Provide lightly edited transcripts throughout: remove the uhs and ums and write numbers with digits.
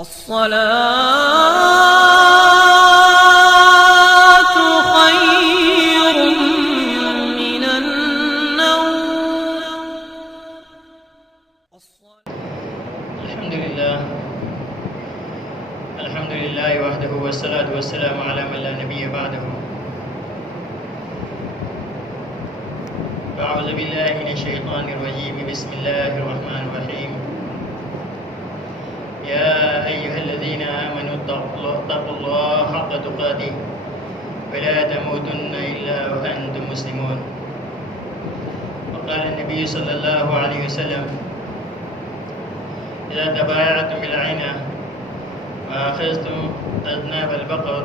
الصلاة خير من النوم. الحمد لله وحده والصلاة والسلام على من لا نبي بعده. أعوذ بالله من الشيطان الرجيم. بسم الله الرحمن الرحيم. يا أيها الذين آمنوا اتقوا الله حق تقاته ولا تموتن إلا وأنتم مسلمون. وقال النبي صلى الله عليه وسلم: إذا تبايعتم بالعينة وأخذتم أذناب البقر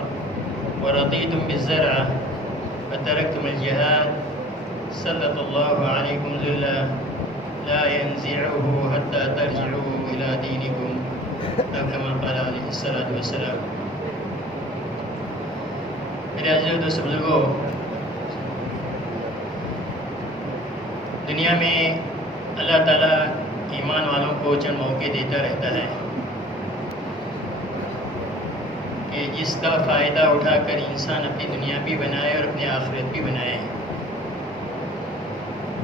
ورضيتم بالزرع وتركتم الجهاد سلط الله عليكم ذلا لا ينزعه حتى ترجعوا إلى دينكم أو كما قال عليه الصلاة والسلام. میرے عزیز دوست بزرگوں، دنیا میں اللہ تعالیٰ ایمان والوں کو چند موقع دیتا رہتا ہے کہ جس کا فائدہ اٹھا کر انسان اپنی دنیا بھی بنائے اور اپنی آخرت بھی بنائے.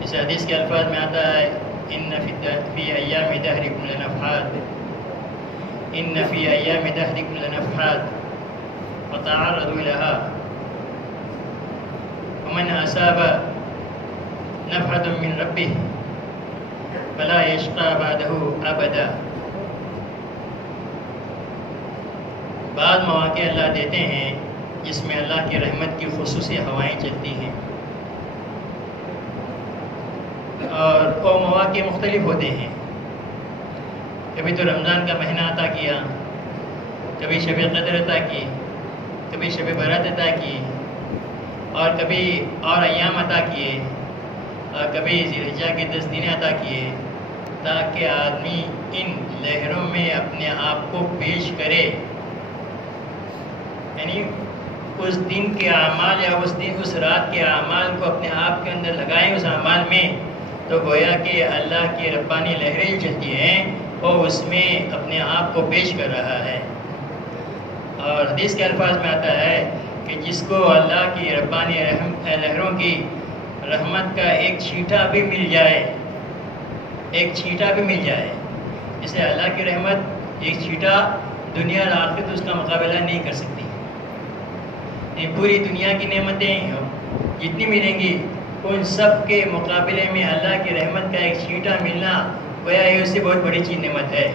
اس حدیث کے الفاظ میں آتا ہے: ان فی ایام دہرکم لنفحات، ان فی ایام دہرکم لنفحات فتعرضوا لها ومن اصاب نفحة من ربه فلا یشقى بعده ابدا. بعض مواقع اللہ دیتے ہیں جس میں اللہ کی رحمت کی خصوصی ہوائیں چلتی ہیں، اور وہ مواقع مختلف ہوتے ہیں. کبھی تو رمضان کا مہینہ عطا کیا، کبھی شب قدر عطا کی، کبھی شب برات عطا کی، اور کبھی اور ایام عطا کیے، اور کبھی ذی الحجہ کے 10 دن عطا کیے، تاکہ آدمی ان لہروں میں اپنے آپ کو پیش کرے. یعنی اس دن کے اعمال یا اس رات کے اعمال کو اپنے آپ کے اندر لگائیں اس اعمال میں، تو گویا کہ اللہ کی ربانی لہریں چلتی ہیں، وہ اس میں اپنے آپ کو پیش کر رہا ہے. اور حدیث کے الفاظ میں آتا ہے کہ جس کو اللہ کی ربانی لہروں کی رحمت کا ایک چھینٹا بھی مل جائے، جسے اللہ کی رحمت ایک چھینٹا دنیا اور آخرت اس کا مقابلہ نہیں کر سکتی. پوری دنیا کی نعمتیں جتنی ملیں گی ان سب کے مقابلے میں اللہ کی رحمت کا ایک چھینٹا ملنا گویا یہ اس سے بہت بڑی چیز نعمت ہے.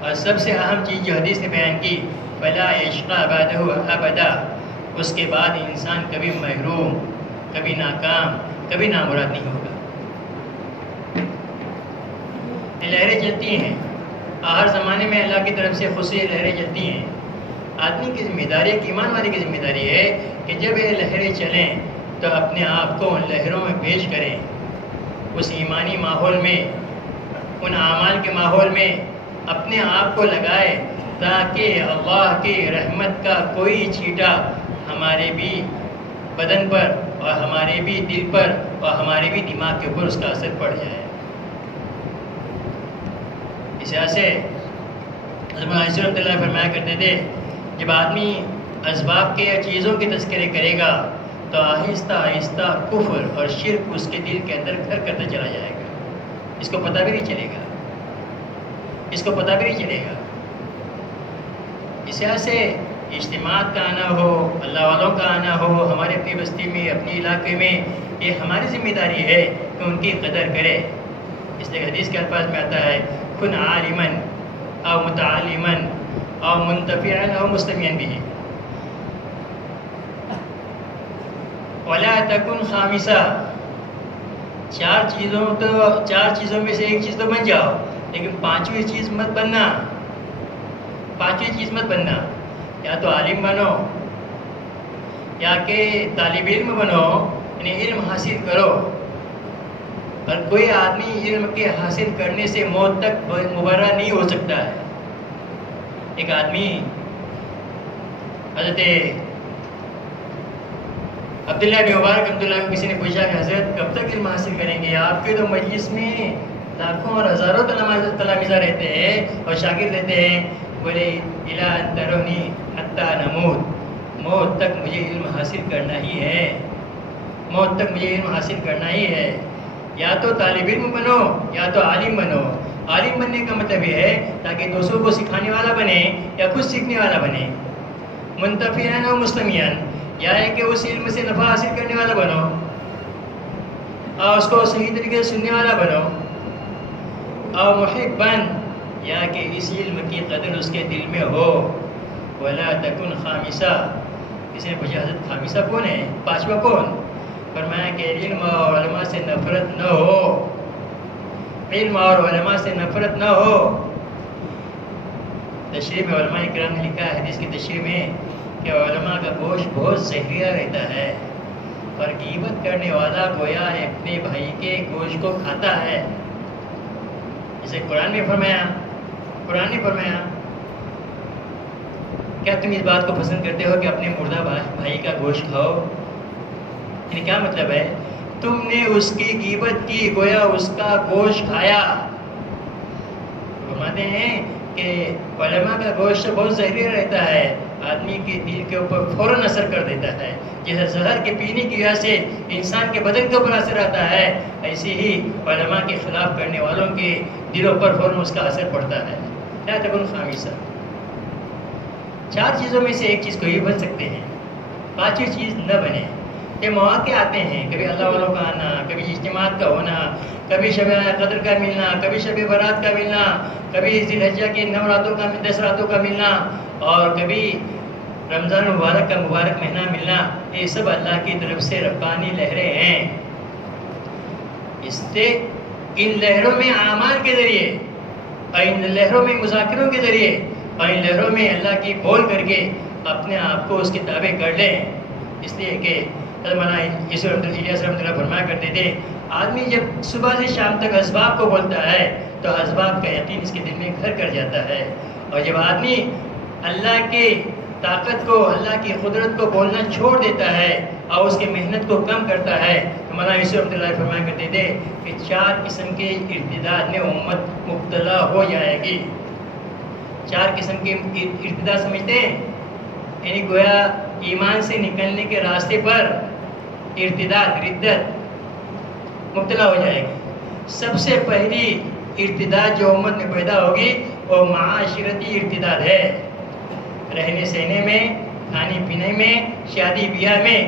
اور سب سے اہم چیز جو حدیث نے بیان کی، فلا یشقى بعده ابدا، اس کے بعد انسان کبھی محروم، کبھی ناکام، کبھی نامراد نہیں ہوگا. لہریں چلتی ہیں، ہر زمانے میں اللہ کی طرف سے خصوصی لہریں چلتی ہیں. آدمی کی ذمہ داری، ایک ایمان والے کی ذمہ داری ہے کہ جب یہ لہریں چلیں تو اپنے آپ کو ان لہروں میں پیش کریں، اس ایمانی ماحول میں، ان اعمال کے ماحول میں اپنے آپ کو لگائے، تاکہ اللہ کی رحمت کا کوئی چھینٹا ہمارے بھی بدن پر اور ہمارے بھی دل پر اور ہمارے بھی دماغ کے اوپر اس کا اثر پڑ جائے. اس وجہ سے حضرت رحمۃ اللہ فرمایا کرتے تھے، جب آدمی اسباب کے یا چیزوں کے تذکرے کرے گا تو آہستہ آہستہ کفر اور شرک اس کے دل کے اندر گھر کرتا چلا جائے گا. اس کو پتہ بھی نہیں چلے گا. اس وجہ سے اجتماعات کا آنا ہو، اللہ والوں کا آنا ہو، ہمارے اپنی بستی میں، اپنی علاقے میں، یہ ہماری ذمہ داری ہے کہ ان کی قدر کرے. اس لیے حدیث کے الفاظ میں آتا ہے: کن عالما او متعلما او منتفعا او مستمعا به ولا تکن خامسا. چار چیزوں میں سے ایک چیز تو بن جاؤ، لیکن پانچویں چیز مت بننا. یا تو عالم بنو، یا کہ طالب علم بنو، یعنی علم حاصل کرو. اور کوئی آدمی علم کے حاصل کرنے سے موت تک مبرہ نہیں ہو سکتا ہے. ایک آدمی حضرت عبداللہ بن مبارک رحمۃ اللہ کو کسی نے پوچھا کہ حضرت کب تک علم حاصل کریں گے؟ آپ کے تو مجلس میں لاکھوں اور ہزاروں تلامذہ رہتے ہیں اور شاگرد رہتے ہیں، بولے الا ان ترونی حتی نموت، موت تک مجھے علم حاصل کرنا ہی ہے، موت تک مجھے علم حاصل کرنا ہی ہے۔ یا تو طالب علم بنو یا تو عالم بنو۔ عالم بننے کا مطلب یہ ہے تاکہ دوسروں کو سکھانے والا بنے یا خود سیکھنے والا بنے، منتفعاً و مستمیعاً، یا ہے کہ اس علم سے نفع حاصل کرنے والا بنو اور اس کو صحیح طریقے سے سننے والا بنو، اور محباً، یا کہ اس علم کی قدر اس کے دل میں ہو۔ ولا تکن خامسہ، کسی نے پوچھا حضرت خامسہ کون ہے، پانچواں کون؟ فرمایا کہ علم اور علماء سے نفرت نہ ہو، علم اور علماء سے نفرت نہ ہو۔ تشریح میں علماء کرام نے لکھا ہے حدیث کی تشریح میں کہ علماء کا گوشت بہت زہریلا رہتا ہے، اور غیبت کرنے والا گویا اپنے بھائی کے گوشت کو کھاتا ہے۔ جسے قرآن نے فرمایا کیا تم اس بات کو پسند کرتے ہو کہ اپنے مردہ بھائی کا گوشت کھاؤ؟ یعنی کیا مطلب ہے؟ تم نے اس کی غیبت کی، گویا اس کا گوشت کھایا۔ فرماتے ہیں کہ علماء کا گوشت بہت زہریلا رہتا ہے، آدمی کے دل کے اوپر فوراً اثر کر دیتا ہے، جیسے زہر کے پینے کی وجہ سے انسان کے بدن کے اوپر اثر آتا ہے، ایسے ہی علماء کے خلاف کرنے والوں کے دلوں پر فوراً اس کا اثر پڑتا ہے۔ لا تکن خامسہ، چار چیزوں میں سے ایک چیز کوئی بن سکتے ہیں، پانچویں چیز نہ بنے۔ یہ مواقع آتے ہیں، کبھی اللہ والوں کا آنا، کبھی اجتماعات کا ہونا، کبھی شب قدر کا ملنا، کبھی شب برات کا ملنا، کبھی ذی الحجہ کے 9 راتوں کا 10 راتوں کا ملنا، اور کبھی رمضان مبارک کا مبارک مہینہ ملنا۔ یہ سب اللہ کی طرف سے ربانی لہریں ہیں۔ اس سے ان لہروں میں اعمال کے ذریعے اور ان لہروں میں مذاکروں کے ذریعے اور ان لہروں میں اللہ کی بول کر کے اپنے آپ کو اس کے تابع کر لیں۔ اس لیے کہ مولانا الیاس رحمۃ اللہ فرمایا کرتے تھے، آدمی جب صبح سے شام تک اسباب کو بولتا ہے تو اسباب کا یقین اس کے دل میں گھر کر جاتا ہے، اور جب آدمی اللہ کی طاقت کو، اللہ کی قدرت کو بولنا چھوڑ دیتا ہے اور اس کی محنت کو کم کرتا ہے، تو مولانا الیاس رحمۃ اللہ فرمایا کرتے تھے کہ 4 قسم کے ارتداد میں امت مبتلا ہو جائے گی۔ 4 قسم کے ارتداد سمجھتے ہیں؟ یعنی گویا ایمان سے نکلنے کے راستے پر ارتداد، ردت مبتلا ہو جائے گی۔ سب سے پہلی ارتداد جو امت میں پیدا ہوگی وہ معاشرتی ارتداد ہے۔ رہنے سہنے میں، کھانے پینے میں، شادی بیاہ میں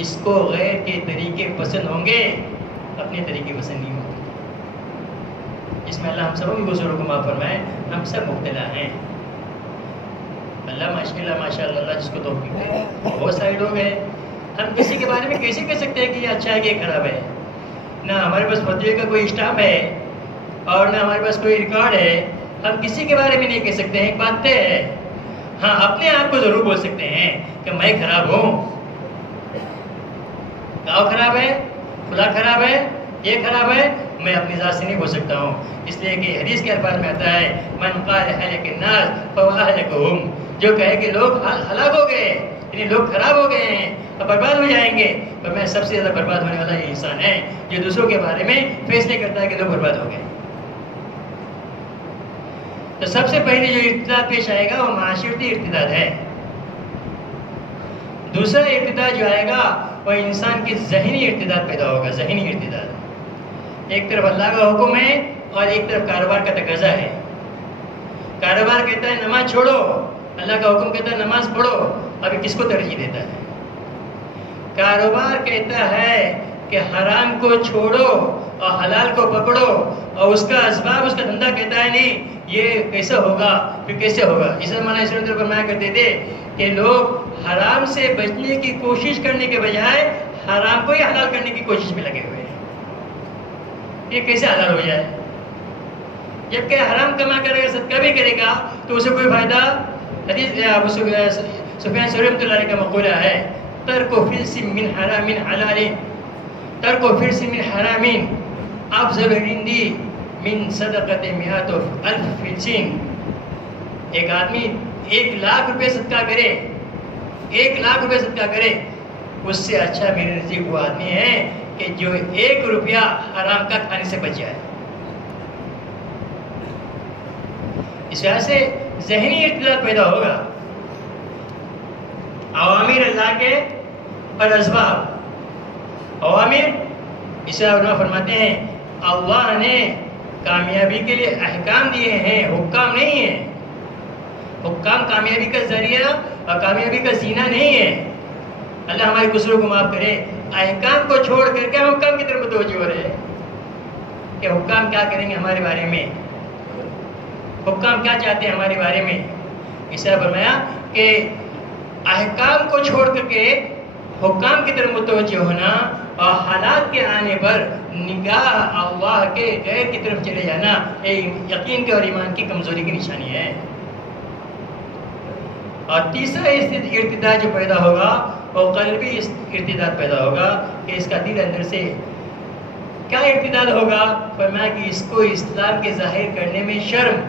اس کو غیر کے طریقے پسند ہوں گے، اپنے طریقے پسند نہیں ہوں گے۔ اس میں اللہ ہم سب کو ضرور کو معاف فرمائے، ہم سب مبتلا ہیں۔ اللہ ماشاء اللہ اللہ جس کو توفیق دے۔ بہت سارے لوگ ہیں، ہم کسی کے بارے میں کیسے کہہ سکتے ہیں کہ یہ اچھا ہے کہ یہ خراب ہے؟ نہ ہمارے پاس فتوے کا کوئی اسٹامپ ہے اور نہ ہمارے پاس کوئی ریکارڈ ہے، ہم کسی کے بارے میں نہیں کہہ سکتے ہیں۔ ایک بات طے ہے، ہاں اپنے آپ کو ضرور بول سکتے ہیں کہ میں خراب ہوں، گاؤں خراب ہے، فلاں خراب ہے، یہ خراب ہے، میں اپنی ذات سے نہیں بول سکتا ہوں۔ اس لیے کہ حدیث کے الفاظ میں آتا ہے من قال اهلك الناس فهو اهلكهم، جو کہے کہ لوگ ہلاک ہو گئے، یعنی لوگ خراب ہو گئے ہیں، اب برباد ہو جائیں گے، تو میں سب سے زیادہ برباد ہونے والا یہ انسان ہے جو دوسروں کے بارے میں فیصلے کرتا ہے کہ لوگ برباد ہو گئے۔ تو سب سے پہلے جو ارتداد پیش آئے گا وہ معاشرتی ارتداد ہے۔ دوسرا ارتداد جو آئے گا وہ انسان کی ذہنی ارتداد پیدا ہوگا، ذہنی ارتداد۔ ایک طرف اللہ کا حکم ہے اور ایک طرف کاروبار کا تقاضا ہے۔ کاروبار کہتا ہے نماز چھوڑو، اللہ کا حکم کہتا ہے نماز پڑھو، ابھی کس کو ترجیح دیتا ہے؟ کاروبار کہتا ہے کہ حرام کو چھوڑو اور حلال کو پکڑو، اور اس کا اسباب، اس کا دھندا کہتا ہے نہیں یہ کیسا ہوگا، پھر کیسے ہوگا۔ اس لیے مولانا اسلام فرمایا کرتے تھے کہ لوگ حرام سے بچنے کی کوشش کرنے کے بجائے حرام کو ہی حلال کرنے کی کوشش میں لگے ہوئے ہیں۔ یہ کیسے حلال ہو جائے؟ جبکہ حرام کما کرے گا، صدقہ بھی کرے گا تو اسے کوئی فائدہ۔ حدیث سفیان ثوری رحمۃ اللہ علیہ کا مقولہ ہے ترک فلس من حرام حلال، ترک فلس من حرام افضل عندی من صدقۃ مئات الف فلس۔ ایک آدمی 1,00,000 روپے صدقہ کرے، 1,00,000 روپے صدقہ کرے، اس سے اچھا میرے نزدیک وہ آدمی ہے کہ جو 1 روپیہ حرام کا کھانے سے بچ جائے۔ اس وجہ سے ذہنی ارتداد پیدا ہوگا. عوامر اللہ کے اور اسباب. عوامر اس سے علماء فرماتے ہیں اللہ نے کامیابی کے لیے احکام دیے ہیں، حکام نہیں ہیں. حکام کامیابی کا ذریعہ اور کامیابی کا زینہ نہیں ہے. اللہ ہمارے قصوروں کو معاف کرے. احکام کو چھوڑ کر کے ہم حکام کی طرف متوجہ ہو رہے ہیں کہ حکام کیا کریں گے ہمارے بارے میں، حکام کیا چاہتے ہیں ہمارے بارے میں. اس طرح فرمایا کہ احکام کو چھوڑ کر کے حکام کی طرف متوجہ ہونا اور حالات کے آنے پر نگاہ اللہ کے غیر کی طرف چلے جانا یہ یقین کے اور ایمان کی کمزوری کی نشانی ہے. اور تیسرا ارتداد جو پیدا ہوگا وہ قلبی ارتداد پیدا ہوگا کہ اس کا دل اندر سے کیا ارتداد ہوگا. فرمایا کہ اس کو اسلام کے ظاہر کرنے میں شرم،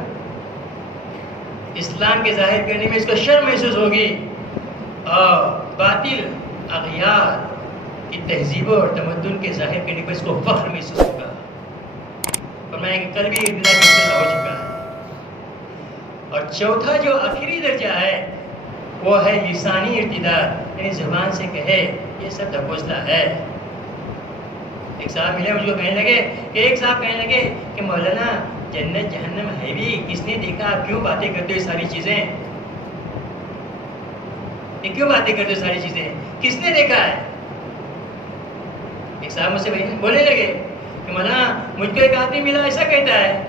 اسلام کے ظاہر کرنے میں اس کو شرم محسوس ہوگی اور باطل اغیار کی تہذیبوں اور تمدن کے ظاہر کرنے پر اس کو فخر محسوس ہوگا. فرمایا کہ قلبی ارتداد ہو چکا ہے. اور چوتھا جو آخری درجہ ہے وہ ہے لسانی ارتداد، یعنی زبان سے کہے یہ سب تپوسلا ہے. ایک صاحب ملے مجھ کو کہنے لگے کہ کہ مولانا جنت جہنم ہے بھی، کس نے دیکھا؟ آپ کیوں باتیں کرتے ہو ساری چیزیں؟ یہ کیوں باتیں کرتے ہو ساری چیزیں؟ کس نے دیکھا ہے؟ ایک صاحب مجھ سے بولنے لگے کہ مولانا مجھ کو ایک آدمی ملا ایسا کہتا ہے.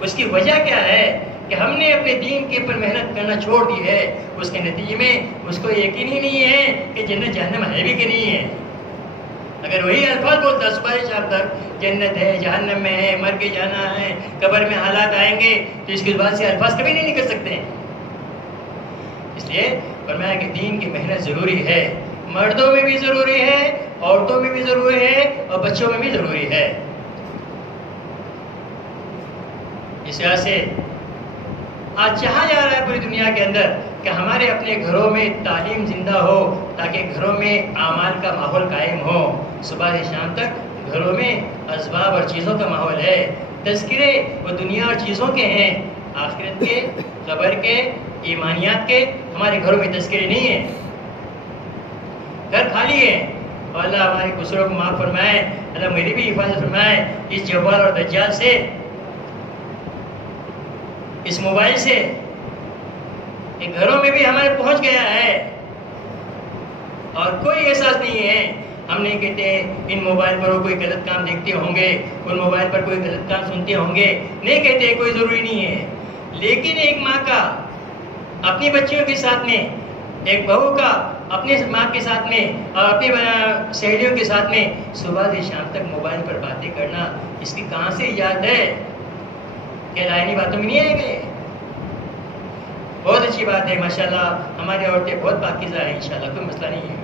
اس کی وجہ کیا ہے کہ ہم نے اپنے دین کے اوپر محنت کرنا چھوڑ دی ہے، اس کے نتیجے میں اس کو یقین ہی نہیں ہے کہ جنت جہنم ہے بھی کہ نہیں ہے. اگر وہی الفاظ بولتا صبح شام تک جنت ہے، جہنم میں ہے، مر کے جانا ہے، قبر میں حالات آئیں گے، تو اس کے بعد سے الفاظ کبھی نہیں نکل سکتے ہیں. اس لیے فرمایا کہ دین کی محنت ضروری ہے، مردوں میں بھی ضروری ہے، عورتوں میں بھی ضروری ہے اور بچوں میں بھی ضروری ہے. اس وجہ سے آج چاہا جا رہا ہے پوری دنیا کے اندر کہ ہمارے اپنے گھروں میں تعلیم زندہ ہو تاکہ گھروں میں اعمال کا ماحول قائم ہو. صبح سے شام تک گھروں میں اسباب اور چیزوں کا ماحول ہے. تذکرے وہ دنیا اور چیزوں کے ہیں، آخرت کے، قبر کے، ایمانیات کے ہمارے گھروں میں تذکرے نہیں ہیں. گھر خالی ہے. اور اللہ ہمارے قصوروں کو معاف فرمائے، اللہ میری بھی حفاظت فرمائے اس جوال اور دجال سے، اس موبائل سے. یہ گھروں میں بھی ہمارے پہنچ گیا ہے اور کوئی احساس نہیں ہے. ہم نہیں کہتے ان موبائل پر وہ کوئی غلط کام دیکھتے ہوں گے، ان موبائل پر کوئی غلط کام سنتے ہوں گے، نہیں کہتے، کوئی ضروری نہیں ہے. لیکن ایک ماں کا اپنی بچیوں کے ساتھ میں، ایک بہو کا اپنے ماں کے ساتھ میں اور اپنی سہیلیوں کے ساتھ میں صبح سے شام تک موبائل پر باتیں کرنا، اس کی کہاں سے ایجاد ہے؟ کیا لائنی باتوں میں نہیں آئیں گے؟ بہت اچھی بات ہے ماشاءاللہ، ہماری عورتیں بہت پاکیزہ ہیں انشاءاللہ، کوئی مسئلہ نہیں ہے.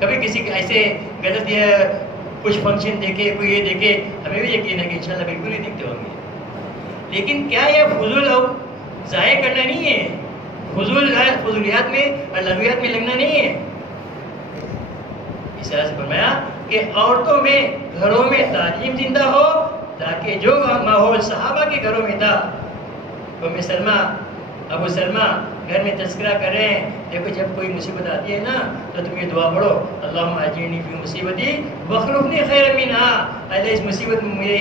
کبھی کسی کے ایسے غلط یا کچھ فنکشن دیکھے، کوئی یہ دیکھے، ہمیں بھی یقین ہے کہ انشاءاللہ بالکل ہی دیکھتے ہوں گے. لیکن کیا یہ فضول ضائع کرنا نہیں ہے، فضولیات میں اور لغویات میں لگنا نہیں ہے. اس طرح سے فرمایا کہ عورتوں میں گھروں میں تعلیم زندہ ہو تاکہ جو ماحول صحابہ کے گھروں میں تھا، ابو سلمہ گھر میں تذکرہ کر رہے ہیں، دیکھو جب کوئی مصیبت آتی ہے نا تو تم یہ دعا پڑھو، اللہم اجرنی فی مصیبتی واخلفنی خیرا منہا، اللہ اس مصیبت میں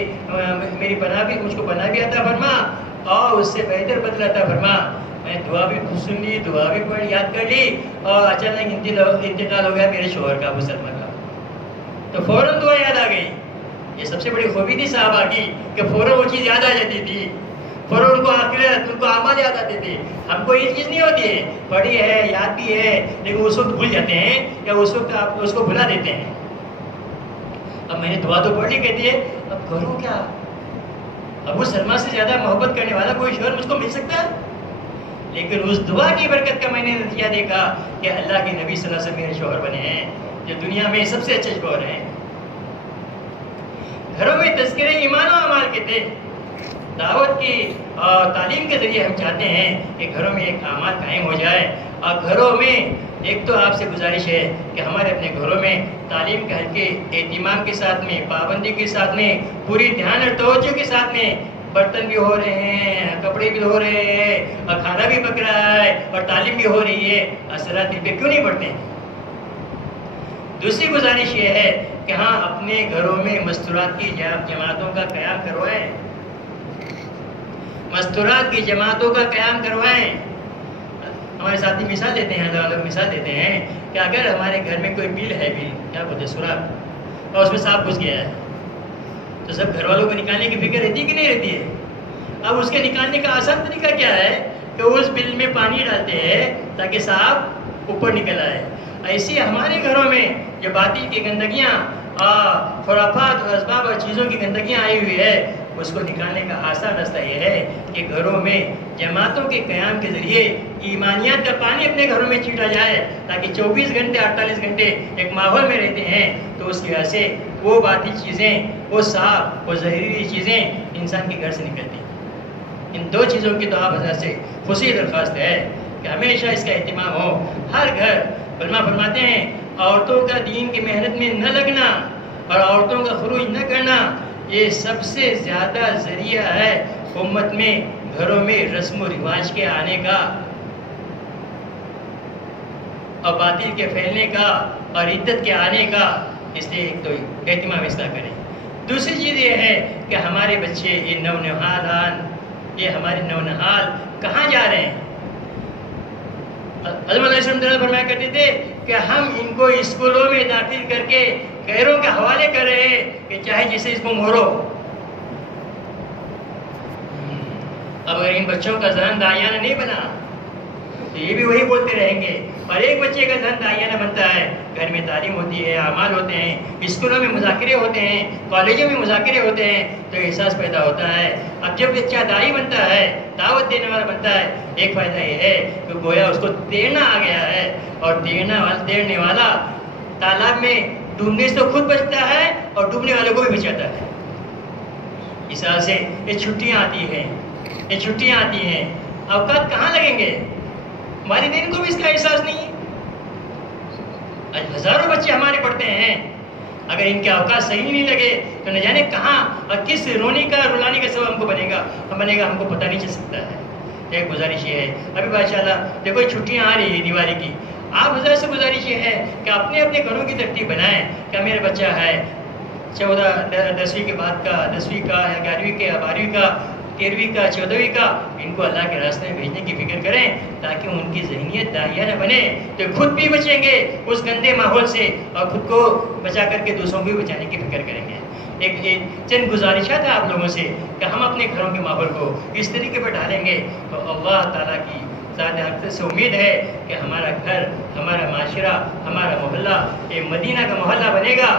میری پناہ بھی، مجھ کو پناہ بھی عطا فرما اور اس سے بہتر بدلہ عطا فرما. میں دعا بھی سن لی، دعا بھی پڑھ یاد کر لی اور اچانک انتقال ہو گیا میرے شوہر کا، ابو سلمہ کا، تو فوراً دعا یاد آ گئی. یہ سب سے بڑی خوبی تھی صحابہ کی کہ فوراً وہ چیز یاد آ جاتی تھی، فوراً ان کو آخرت، ان کو اعمال یاد آتے تھے. ہم کو یہ چیز نہیں ہوتی ہے، پڑھی ہے، یاد بھی ہے، لیکن اس وقت بھول جاتے ہیں یا اس وقت آپ اس کو بھلا دیتے ہیں. اب میں نے دعا تو پڑھ لی کہتی ہے، اب کروں کیا؟ ابو سلمہ سے زیادہ محبت کرنے والا کوئی شوہر مجھ کو مل سکتا ہے؟ لیکن اس دعا کی برکت کا میں نے نتیجہ دیکھا کہ اللہ کے نبی صلی اللہ علیہ وسلم میرے شوہر بنے ہیں جو دنیا میں سب سے اچھے شوہر ہیں. گھروں میں تذکرے ایمان و اعمال کے تھے. دعوت کی اور تعلیم کے ذریعے ہم چاہتے ہیں کہ گھروں میں ایک اعمال قائم ہو جائے. اور گھروں میں ایک تو آپ سے گزارش ہے کہ ہمارے اپنے گھروں میں تعلیم کے حلقے اہتمام کے ساتھ میں، پابندی کے ساتھ میں، پوری دھیان اور توجہ کے ساتھ میں برتن بھی ہو رہے ہیں، کپڑے بھی ہو رہے ہیں، اور کھانا بھی پک رہا ہے، اور تعلیم بھی ہو رہی ہے، اثرات دل پہ کیوں نہیں پڑتے ہیں؟ دوسری گزارش یہ ہے کہ ہاں اپنے گھروں میں مستورات کی جماعتوں کا قیام کروائیں، مستورات کی جماعتوں کا قیام کروائیں۔ ہمارے ساتھی مثال دیتے ہیں، لوگ مثال دیتے ہیں کہ اگر ہمارے گھر میں کوئی بل ہے، بل کیا بولتے ہیں، سوراخ، اور اس میں سانپ گھس گیا ہے، تو سب گھر والوں کو نکالنے کی فکر رہتی ہے کہ نہیں رہتی ہے؟ اب اس کے نکالنے کا آسان طریقہ کیا ہے کہ اس بل میں پانی ڈالتے ہیں تاکہ سانپ اوپر نکل آئے۔ ایسے ہمارے گھروں میں جو باطل کی گندگیاں، خرافات اور اسباب اور چیزوں کی گندگیاں آئی ہوئی ہے، اس کو نکالنے کا آسان راستہ یہ ہے کہ گھروں میں جماعتوں کے قیام کے ذریعے ایمانیات کا پانی اپنے گھروں میں چھیٹا جائے، تاکہ 24 گھنٹے 48 گھنٹے ایک ماحول میں رہتے ہیں تو اس کی وجہ سے وہ باطل چیزیں، وہ صاف، وہ زہریلی چیزیں انسان کے گھر سے نکلتی ہیں۔ ان دو چیزوں کی تو آپ حضرت سے خصوصی درخواست ہے کہ ہمیشہ اس کا اہتمام ہو۔ ہر گھر، علماء فرماتے ہیں عورتوں کا دین کی محنت میں نہ لگنا اور عورتوں کا خروج نہ کرنا، یہ سب سے زیادہ ذریعہ ہے امت میں گھروں میں رسم و رواج کے آنے کا اور باطل کے پھیلنے کا اور عدت کے آنے کا۔ اس لیے ایک تو اہتمام اس طرح کریں۔ دوسری چیز یہ ہے کہ ہمارے بچے، یہ نونہالان، یہ ہمارے نونہال کہاں جا رہے ہیں؟ حضرت علیہ السلام فرمایا کرتے تھے کہ ہم ان کو اسکولوں میں داخل کر کے غیروں کے حوالے کر رہے ہیں کہ چاہے جسے اس کو مورو۔ اب اگر ان بچوں کا ذہن داعیانہ نہیں بنا تو یہ بھی وہی بولتے رہیں گے، اور ایک بچے کا ذہن داعیانہ بنتا ہے، گھر میں تعلیم ہوتی ہے، اعمال ہوتے ہیں، اسکولوں میں مذاکرے ہوتے ہیں، کالجوں میں مذاکرے ہوتے ہیں، تو احساس پیدا ہوتا ہے۔ اب جب بچہ داعی بنتا ہے، دعوت دینے والا بنتا ہے، ایک فائدہ یہ ہے کہ گویا اس کو تیرنا آ گیا ہے، اور تیرنے والا تالاب میں ڈوبنے سے تو خود بچتا ہے اور ڈوبنے والوں کو بھی بچاتا ہے۔ اس طرح سے یہ چھٹیاں آتی ہیں، یہ چھٹیاں آتی ہیں، اوقات کہاں لگیں گے؟ والدین کو بھی اس کا احساس نہیں ہے۔ ہزاروں بچے ہمارے پڑھتے ہیں، اگر ان کے اوقات صحیح نہیں لگے تو نہ جانے کہاں اور کس رونے کا رلانے کا سبب ہم کو بنے گا ہم کو پتہ نہیں چل سکتا ہے۔ ایک گزارش یہ ہے، ابھی ماشاءاللہ دیکھو چھٹیاں آ رہی ہیں دیوالی کی، آپ حضرت سے گزارش یہ ہے کہ اپنے اپنے گھروں کی ترتیب بنائیں کہ میرا بچہ ہے 10ویں کے بعد کا، 10ویں کا، 11ویں کا، 12ویں کا، 13ویں کا، 14ویں کا، ان کو اللہ کے راستے میں بھیجنے کی فکر کریں تاکہ ان کی ذہنیت داعیانہ بنے، تو خود بھی بچیں گے اس گندے ماحول سے اور خود کو بچا کر کے دوسروں کو بھی بچانے کی فکر کریں گے۔ ایک چند گزارشات ہے آپ لوگوں سے کہ ہم اپنے گھروں کے ماحول کو اس طریقے پر ڈالیں گے تو اللہ تعالیٰ کی ذات اقدس سے امید ہے کہ ہمارا گھر، ہمارا معاشرہ، ہمارا محلہ ایک مدینہ کا محلہ بنے گا،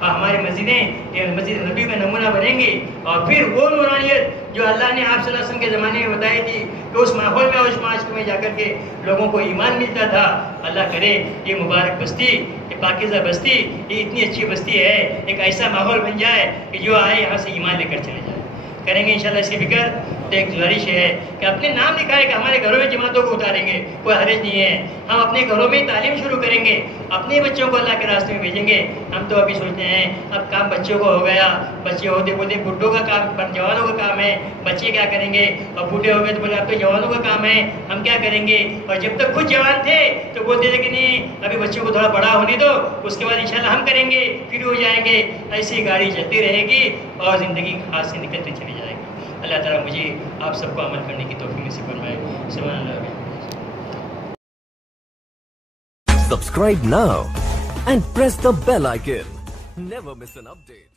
اور ہماری مسجدیں یہ مسجد نبی کا نمونہ بنیں گی، اور پھر وہ نورانیت جو اللہ نے آپ صلی اللہ علیہ وسلم کے زمانے میں بتائی تھی کہ اس ماحول میں اور اس معاشرے میں جا کر کے لوگوں کو ایمان ملتا تھا، اللہ کرے یہ مبارک بستی، یہ پاکیزہ بستی، یہ اتنی اچھی بستی ہے، ایک ایسا ماحول بن جائے کہ جو آئے یہاں سے ایمان لے کر چلے جائے۔ کریں گے انشاءاللہ اس کی فکر۔ تو ایک گزارش ہے کہ اپنے نام لکھائے کہ ہمارے گھروں میں جماعتوں کو اتاریں گے، کوئی حرج نہیں ہے، ہم اپنے گھروں میں تعلیم شروع کریں گے، اپنے بچوں کو اللہ کے راستے میں بھیجیں گے۔ ہم تو ابھی سوچتے ہیں اب کام بچوں کو ہو گیا، بچے ہوتے بولتے بڈھوں کا کام، جوانوں کا کام ہے، بچے کیا کریں گے، اور بوڑھے ہو گئے تو بولے اب تو جوانوں کا کام ہے، ہم کیا کریں گے، اور جب تک خود جوان تھے تو بولتے تھے کہ نہیں ابھی بچوں کو تھوڑا بڑا ہونے دو، اس کے بعد انشاءاللہ ہم کریں گے، پھر ہو جائیں گے۔ ایسی گاڑی چلتی رہے گی اور زندگی ہاتھ سے نکلتی چلی جائے گی۔ اللہ تعالیٰ مجھے آپ سب کو عمل کرنے کی توفیق نصیب فرمائے۔ سبحان اللہ۔ Subscribe now and press the bell icon. Never miss an update.